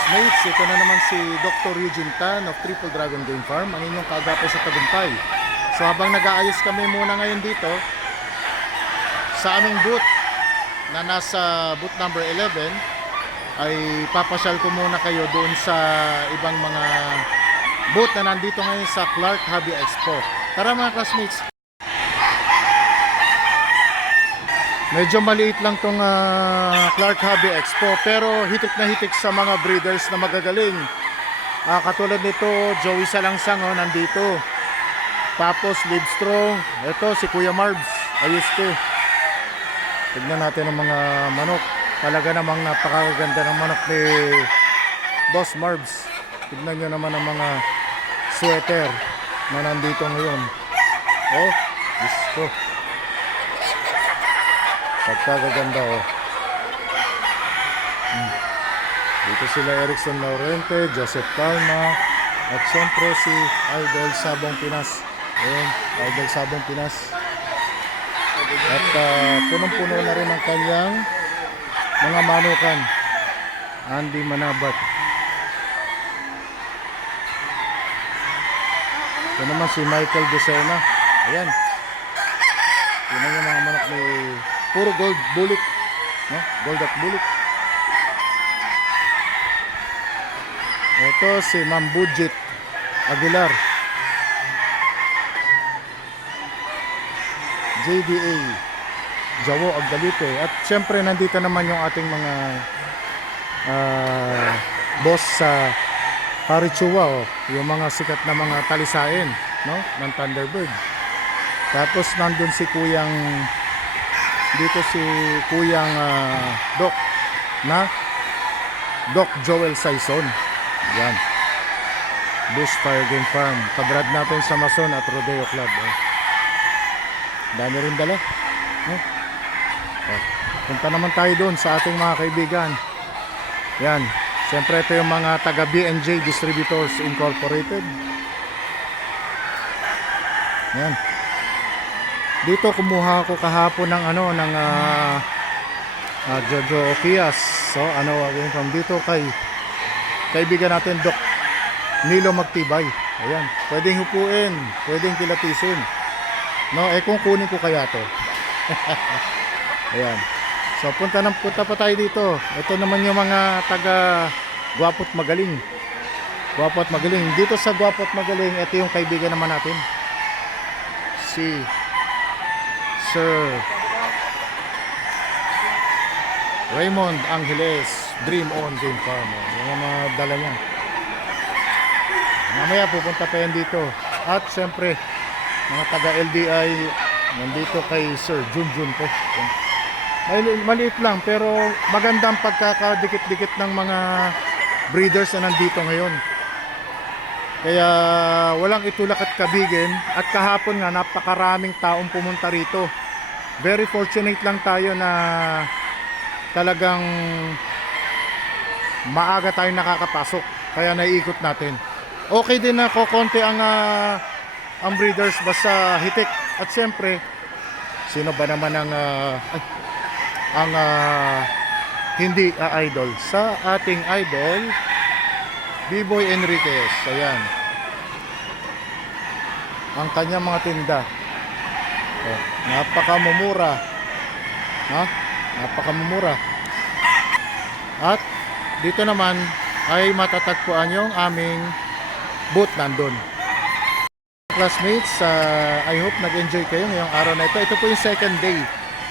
classmates, ito na naman si Dr. Eugene Tan of Triple Dragon Game Farm, ang inyong kaagapay sa Tagumpay. So habang nag-aayos kami muna ngayon dito sa aming booth na nasa booth number 11, ay papasyal ko muna kayo doon sa ibang mga booth na nandito ngayon sa Clark Hobby Expo. Tara mga classmates. Medyo maliit lang tong Clark Hobby Expo, pero hitik na hitik sa mga breeders na magagaling. Katulad nito, Joey Salangsang nandito. Tapos Livestrong, ito si Kuya Marbs, ayos to. Tignan natin ang mga manok. Talaga namang napakaganda ng manok ni Boss Marbs. Tignan nyo naman ang mga sweater na nandito ngayon. Oh, gusto. Pagkagaganda Dito sila Erickson Laurente, Joseph Palma, at siyempre si Idol Sabong Pinas. Ayan, Idol Sabong Pinas. At punong-puno na rin ang kanyang mga manukan. Andy Manabat. Ito naman si Michael Lucena. Ayan. Yun ang mga manok ni puro gold bulik, no? Gold at bulik. Ito si Ma'am Budget Aguilar, JDA Jawo Agdalite. At syempre nandito naman yung ating mga boss sa Parichua, yung mga sikat na mga talisain, no? Ng Thunderbird. Tapos nandun si Kuyang Doc na Doc Joel Saison. Yan, Bushfire Game Farm, kabrad natin sa Mason at Rodeo Club. Dami rin dala, punta naman tayo doon sa ating mga kaibigan. Yan, siyempre ito yung mga taga B&J Distributors Incorporated. Yan, dito kumuha ako kahapon ng Jojo Okias. So from dito kay kaibigan natin Doc Nilo Magtibay. Ayan, pwedeng hupuin, pwedeng kilatisin, no? Kung kunin ko kaya to. Ayan, so punta pa tayo dito. Ito naman yung mga taga Gwapo't Magaling. Gwapo't Magaling, dito sa Gwapo't Magaling, ito yung kaibigan naman natin, si Sir Raymond Angeles, Dream On Game Farm. Yung mga dala niya. Mamaya pupunta pa yan dito. At siyempre mga taga LDI nandito kay Sir Junjun po. Maliit lang pero magandang pagkakadikit-dikit ng mga breeders na nandito ngayon. Kaya walang itulak at kabigin. At kahapon nga napakaraming taong pumunta rito. Very fortunate lang tayo na talagang maaga tayong nakakapasok, kaya naiikot natin. Okay din na konti ang breeders basta hitik. At siyempre sino ba naman ang hindi idol sa ating idol B-Boy Enriquez. Ayan ang kanyang mga tinda. Napakamumura, napakamumura. At dito naman ay matatagpuan yung aming booth nandun. Classmates, I hope nag-enjoy kayo ngayong araw na ito. Ito po yung second day,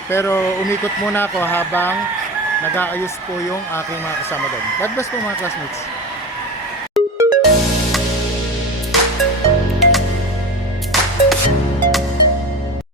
pero umikot muna ako habang nag-aayos po yung aking mga kasama doon. God bless po mga classmates.